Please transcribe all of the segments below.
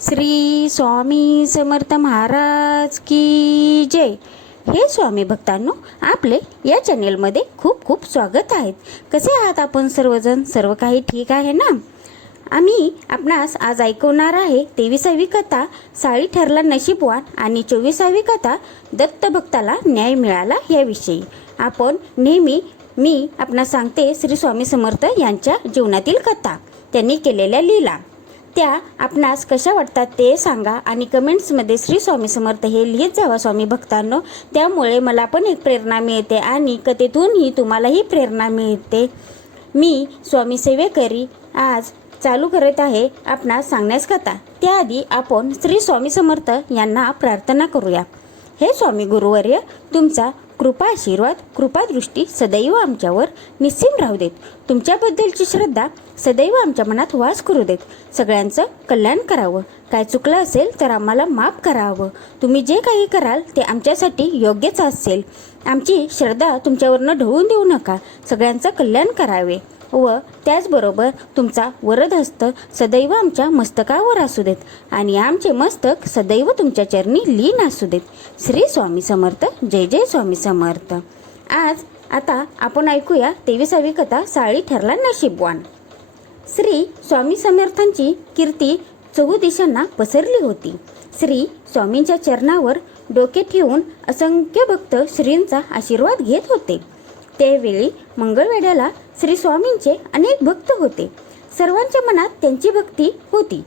श्री स्वामी समर्थ महाराज की जय. हे स्वामी भक्तांनो आपले या चॅनेलमध्ये खूप खूप स्वागत आहेत कसे आहात आपण सर्वजण? सर्व काही ठीक आहे ना? आम्ही आपणास आज ऐकवणार आहे तेविसावी कथा साळी ठरला नशीबवान आणि चोवीसावी कथा दत्तभक्ताला न्याय मिळाला याविषयी. आपण नेहमी मी आपणास सांगते श्री स्वामी समर्थ यांच्या जीवनातील कथा त्यांनी केलेल्या लीला. त्या आपणास कशा वाटतात ते सांगा आणि कमेंट्समध्ये श्री स्वामी समर्थ हे लिहित जावा स्वामी भक्तांनो. त्यामुळे मला पण एक प्रेरणा मिळते आणि कथेतूनही तुम्हालाही प्रेरणा मिळते. मी स्वामी सेवेकरी आज चालू करत आहे आपणास सांगण्यास कथा. त्याआधी आपण श्री स्वामी समर्थ यांना प्रार्थना करूया. हे स्वामी गुरुवर्य तुमचा कृपा आशीर्वाद कृपादृष्टी सदैव आमच्यावर निश्चिम राहू देत. तुमच्याबद्दलची श्रद्धा सदैव आमच्या मनात वास करू देत. सगळ्यांचं कल्याण करावं. काय चुकलं असेल तर आम्हाला माफ करावं. तुम्ही जे काही कराल ते आमच्यासाठी योग्यच असेल. आमची श्रद्धा तुमच्यावरनं ढवून देऊ नका. सगळ्यांचं कल्याण करावे. व त्याचबरोबर तुमचा वरदहस्त सदैव आमच्या मस्तकावर असू देत. आणि आमचे मस्तक सदैव तुमच्या चरणी लीन असू देत. श्री स्वामी समर्थ. जय जय स्वामी समर्थ. आज आता आपण ऐकूया तेविसावी कथा साळी ठरला नशीबवान. श्री स्वामी समर्थांची कीर्ती चहू दिशांना पसरली होती. श्री स्वामींच्या चरणावर डोके ठेवून असंख्य भक्त श्रींचा आशीर्वाद घेत होते. त्यावेळी मंगळवेड्याला श्री स्वामींचे अनेक भक्त होते. सर्वांच्या मनात त्यांची भक्ती होती.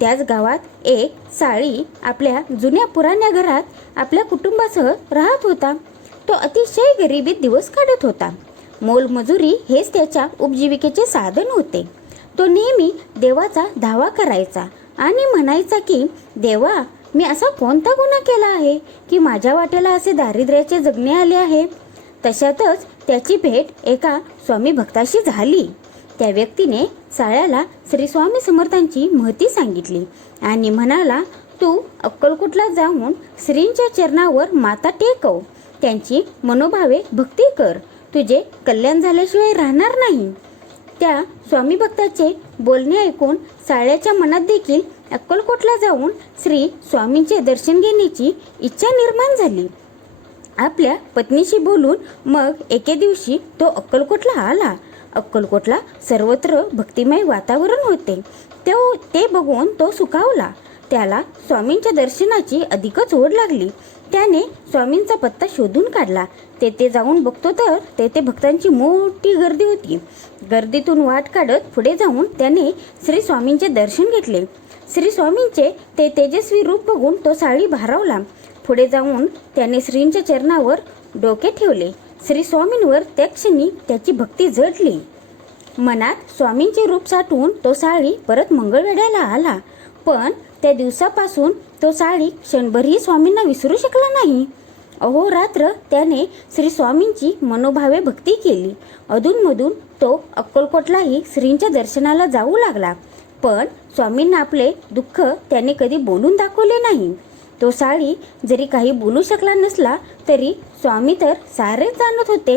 त्याच गावात एक साळी आपल्या जुन्या पुराण्या घरात आपल्या कुटुंबासह राहत होता. तो अतिशय गरिबीत दिवस काढत होता. मोलमजुरी हेच त्याच्या उपजीविकेचे साधन होते. तो नेहमी देवाचा धावा करायचा आणि म्हणायचा की देवा मी असा कोणता गुन्हा केला आहे की माझ्या वाट्याला असे दारिद्र्याचे जगणे आले आहे? तशातच त्याची भेट एका स्वामी भक्ताशी झाली. त्या व्यक्तीने साळ्याला श्री स्वामी समर्थांची महती सांगितली आणि म्हणाला तू अक्कलकोटला जाऊन श्रींच्या चरणावर माता टेकव. त्यांची मनोभावे भक्ती कर. तुझे कल्याण झाल्याशिवाय राहणार नाही. त्या स्वामी भक्ताचे बोलणे ऐकून साळ्याच्या मनात देखील अक्कलकोटला जाऊन श्री स्वामींचे दर्शन घेण्याची इच्छा निर्माण झाली. आपल्या पत्नीशी बोलून मग एके दिवशी तो अक्कलकोटला आला. अक्कलकोटला सर्वत्र भक्तिमय वातावरण होते. तो ते बघून तो सुखावला. त्याला स्वामींच्या दर्शनाची अधिकच ओढ लागली. त्याने स्वामींचा पत्ता शोधून काढला. तेथे जाऊन बघतो तर तेथे भक्तांची मोठी गर्दी होती. गर्दीतून वाट काढत पुढे जाऊन त्याने श्री स्वामींचे दर्शन घेतले. श्री स्वामींचे ते तेजस्वी रूप बघून तो साळी भारावला. पुढे जाऊन त्याने श्रींच्या चरणावर डोके ठेवले. श्री स्वामींवर त्या क्षणी त्याची भक्ती जडली मनात स्वामींचे रूप साठवून तो साळी परत मंगळवेड्याला आला. पण त्या दिवसापासून तो साळी क्षणभरही स्वामींना विसरू शकला नाही. अहोरात्र त्याने श्री स्वामींची मनोभावे भक्ती केली. अधूनमधून तो अक्कलकोटलाही श्रींच्या दर्शनाला जाऊ लागला. पण स्वामींना आपले दुःख त्याने कधी बोलून दाखवले नाही. तो साळी जरी काही बोलू शकला नसला तरी स्वामी तर सारेच जाणत होते.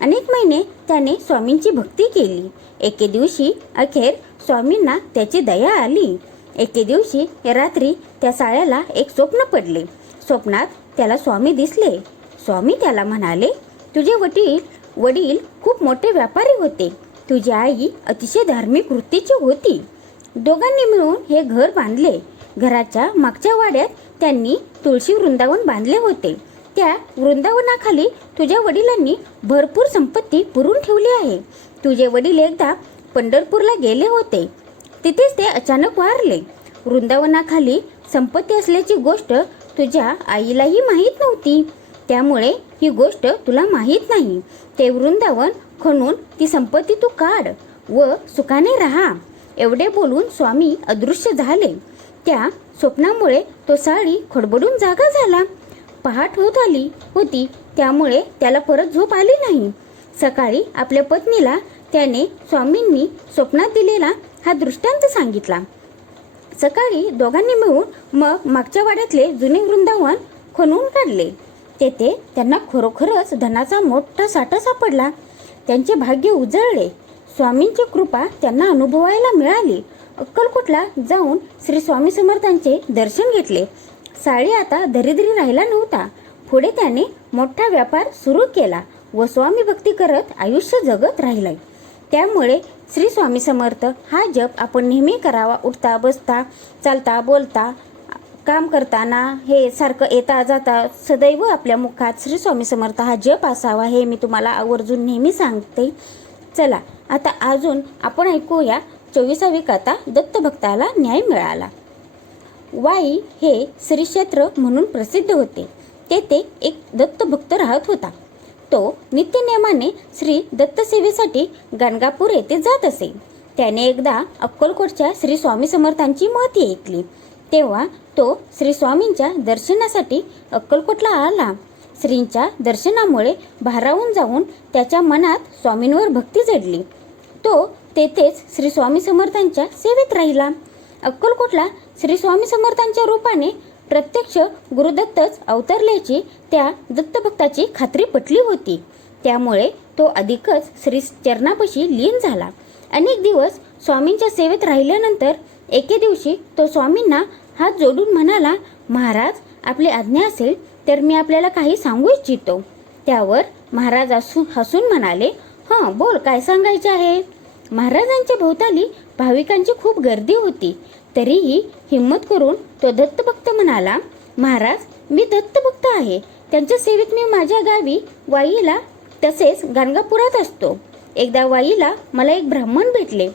अनेक महिने त्याने स्वामींची भक्ती केली. एके दिवशी अखेर स्वामींना त्याची दया आली. एके दिवशी रात्री त्या साळ्याला एक स्वप्न पडले. स्वप्नात त्याला स्वामी दिसले. स्वामी त्याला म्हणाले तुझे वडील वडील खूप मोठे व्यापारी होते. तुझी आई अतिशय धार्मिक वृत्तीची होती. दोघांनी मिळून हे घर बांधले. घराच्या मागच्या वाड्यात त्यांनी तुळशी वृंदावन बांधले होते. त्या वृंदावनाखाली तुझ्या वडिलांनी भरपूर संपत्ती पुरून ठेवली आहे. तुझे वडील एकदा पंढरपूरला गेले होते. तिथेच ते अचानक वारले. वृंदावनाखाली संपत्ती असल्याची गोष्ट तुझ्या आईलाही माहीत नव्हती. त्यामुळे ही गोष्ट तुला माहीत नाही. ते वृंदावन खणून ती संपत्ती तू काढ व सुखाने राहा. एवढे बोलून स्वामी अदृश्य झाले. त्या स्वप्नामुळे तो साळी खडबडून जागा झाला. पहाट होत आली होती. त्यामुळे त्याला परत झोप आली नाही. सकाळी आपल्या पत्नीला त्याने स्वामींनी स्वप्नात दिलेला हा दृष्टांत सांगितला. सकाळी दोघांनी मिळून मग मागच्या वाड्यातले जुने वृंदावन खणून काढले. तेथे त्यांना खरोखरच धनाचा मोठा साठा सापडला. त्यांचे भाग्य उजळले. स्वामींची कृपा त्यांना अनुभवायला मिळाली. अक्कलकोटला जाऊन श्री स्वामी समर्थांचे दर्शन घेतले. साळी आता दरिद्री राहिला नव्हता. पुढे त्याने मोठा व्यापार सुरू केला व स्वामी भक्ती करत आयुष्य जगत राहिलाय त्यामुळे श्री स्वामी समर्थ हा जप आपण नेहमी करावा. उठता बसता चालता बोलता काम करताना हे सारखं येता जाता सदैव आपल्या मुखात श्री स्वामी समर्थ हा जप असावा हे मी तुम्हाला आवर्जून नेहमी सांगते. चला आता अजून आपण ऐकूया चोवीसावी कथा दत्तभक्ताला न्याय मिळाला. वाई हे श्रीक्षेत्र म्हणून प्रसिद्ध होते. तेथे एक दत्तभक्त राहत होता. तो नित्यनेमाने श्री दत्तसेवेसाठी गाणगापूर येथे जात असे. त्याने एकदा अक्कलकोटच्या श्री स्वामी समर्थांची महती ऐकली. तेव्हा तो श्री स्वामींच्या दर्शनासाठी अक्कलकोटला आला. श्रींच्या दर्शनामुळे भारावून जाऊन त्याच्या मनात स्वामींवर भक्ती जडली. तो तेथेच श्री स्वामी समर्थांच्या सेवेत राहिला. अक्कलकोटला श्री स्वामी समर्थांच्या रूपाने प्रत्यक्ष गुरुदत्तच अवतरल्याची त्या दत्तभक्ताची खात्री पटली होती. त्यामुळे तो अधिकच श्री चरणापशी लीन झाला. अनेक दिवस स्वामींच्या सेवेत राहिल्यानंतर एके दिवशी तो स्वामींना हात जोडून म्हणाला महाराज आपली आज्ञा असेल तर मी आपल्याला काही सांगू इच्छितो. त्यावर महाराज हसून हसून म्हणाले हां बोल काय सांगायचे आहे? महाराजांच्या भोवताली भाविकांची खूप गर्दी होती. तरीही हिंमत करून तो दत्तभक्त म्हणाला महाराज मी दत्तभक्त आहे. त्यांच्या सेवेत मी माझ्या गावी वाईला तसेच गाणगापुरात असतो. एकदा वाईला मला एक ब्राह्मण भेटले.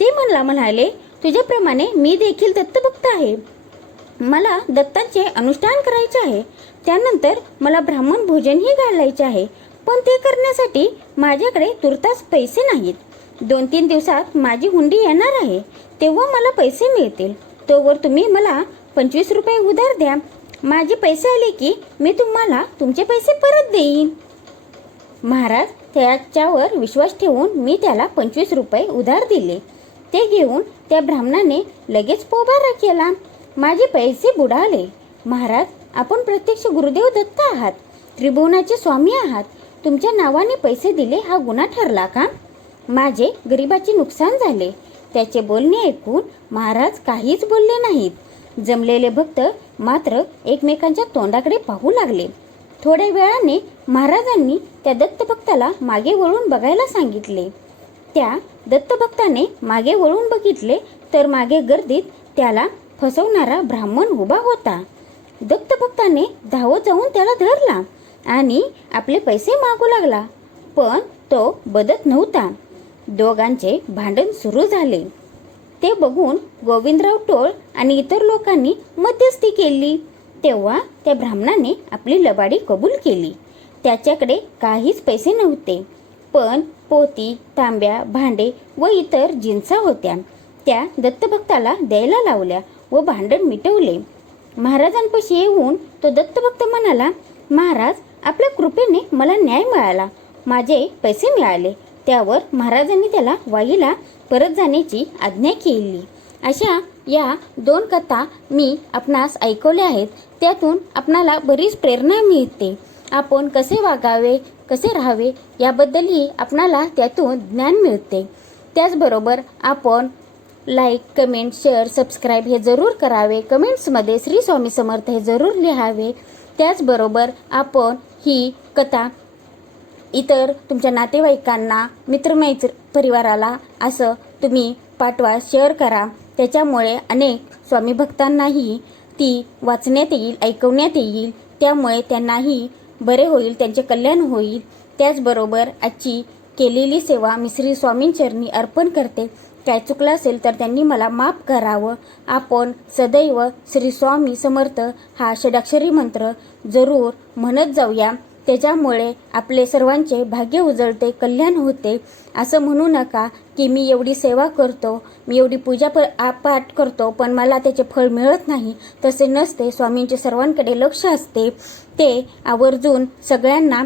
ते म्हणला म्हणाले तुझ्याप्रमाणे मी देखील दत्तभक्त आहे. मला दत्तांचे अनुष्ठान करायचे आहे. त्यानंतर मला ब्राह्मण भोजनही घालायचे आहे. पण ते करण्यासाठी माझ्याकडे तुर्तास पैसे नाहीत. दोन तीन दिवसात माझी हुंडी येणार आहे. तेव्हा मला पैसे मिळतील. तोवर तुम्ही मला पंचवीस रुपये उधार द्या. माझे पैसे आले की मी तुम्हाला तुमचे पैसे परत देईन. महाराज त्याच्यावर विश्वास ठेवून मी त्याला पंचवीस रुपये उधार दिले. ते घेऊन त्या ब्राह्मणाने लगेच पोबारा केला. माझे पैसे बुडाले. महाराज आपण प्रत्यक्ष गुरुदेव दत्त आहात. त्रिभुवनाचे स्वामी आहात. तुमच्या नावाने पैसे दिले हा गुन्हा ठरला का? माझे गरिबाचे नुकसान झाले. त्याचे बोलणे ऐकून महाराज काहीच बोलले नाहीत. जमलेले भक्त मात्र एकमेकांच्या तोंडाकडे पाहू लागले. थोड्या वेळाने महाराजांनी त्या दत्तभक्ताला मागे वळून बघायला सांगितले. त्या दत्तभक्ताने मागे वळून बघितले तर मागे गर्दीत त्याला फसवणारा ब्राह्मण उभा होता. दत्तभक्ताने धावत जाऊन त्याला धरला आणि आपले पैसे मागू लागला. पण तो बदत नव्हता. दोघांचे भांडण सुरू झाले. ते बघून गोविंदराव टोळ आणि इतर लोकांनी मध्यस्थी केली. तेव्हा त्या ब्राह्मणाने आपली लबाडी कबूल केली. त्याच्याकडे काहीच पैसे नव्हते. पण पोती तांब्या भांडे व इतर जिन्सा होत्या. त्या दत्तभक्ताला द्यायला लावल्या व भांडण मिटवले. महाराजांपाशी येऊन तो दत्तभक्त म्हणाला महाराज आपल्या कृपेने मला न्याय मिळाला. माझे पैसे मिळाले. त्यावर महाराजांनी त्याला वाईला परत जाण्याची आज्ञा केली. अशा या दोन कथा मी आपणास ऐकवल्या आहेत. त्यातून आपणाला बरीच प्रेरणा मिळते. आपण कसे वागावे कसे राहावे याबद्दलही आपणाला त्यातून ज्ञान मिळते. त्याचबरोबर आपण लाईक कमेंट शेअर सबस्क्राईब हे जरूर करावे. कमेंट्समध्ये श्री स्वामी समर्थ हे जरूर लिहावे. त्याचबरोबर आपण ही कथा इतर तुमच्या नातेवाईकांना मित्रमैत्र परिवाराला असं तुम्ही पाठवा शेअर करा. त्याच्यामुळे अनेक स्वामी भक्तांनाही ती वाचण्यात येईल ऐकवण्यात येईल. त्यामुळे त्यांनाही बरे होईल त्यांचे कल्याण होईल. त्याचबरोबर आजची केलेली सेवा मी श्री स्वामींचरणी अर्पण करते. काय चुकलं असेल तर त्यांनी मला माफ करावं. आपण सदैव श्री स्वामी समर्थ हा षडाक्षरी मंत्र जरूर म्हणत जाऊया. त्याच्यामुळे आपले सर्वांचे भाग्य उजळते कल्याण होते. असं म्हणू नका की मी एवढी सेवा करतो मी एवढी पूजा प आ- पाठ करतो पण मला त्याचे फळ मिळत नाही. तसे नसते स्वामींचे सर्वांकडे लक्ष असते. ते आवर्जून सगळ्यांना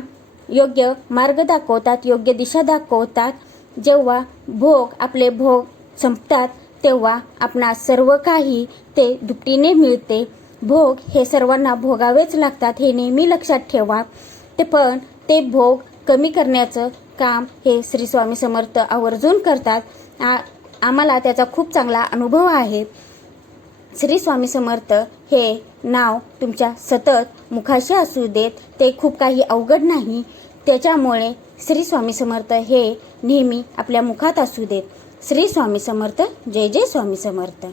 योग्य मार्ग दाखवतात योग्य दिशा दाखवतात. जेव्हा भोग आपले भोग संपतात तेव्हा आपणा सर्व काही ते दुपटीने मिळते. भोग हे सर्वांना भोगावेच लागतात हे नेहमी लक्षात ठेवा. ते पण ते भोग कमी करण्याचं काम हे श्री स्वामी समर्थ आवर्जून करतात. आ आम्हाला त्याचा खूप चांगला अनुभव आहे. श्री स्वामी समर्थ हे नाव तुमच्या सतत मुखाशी असू देत ते खूप काही अवघड नाही. त्याच्यामुळे श्री स्वामी समर्थ हे नेहमी आपल्या मुखात असू देत. श्री स्वामी समर्थ जय जय स्वामी समर्थ.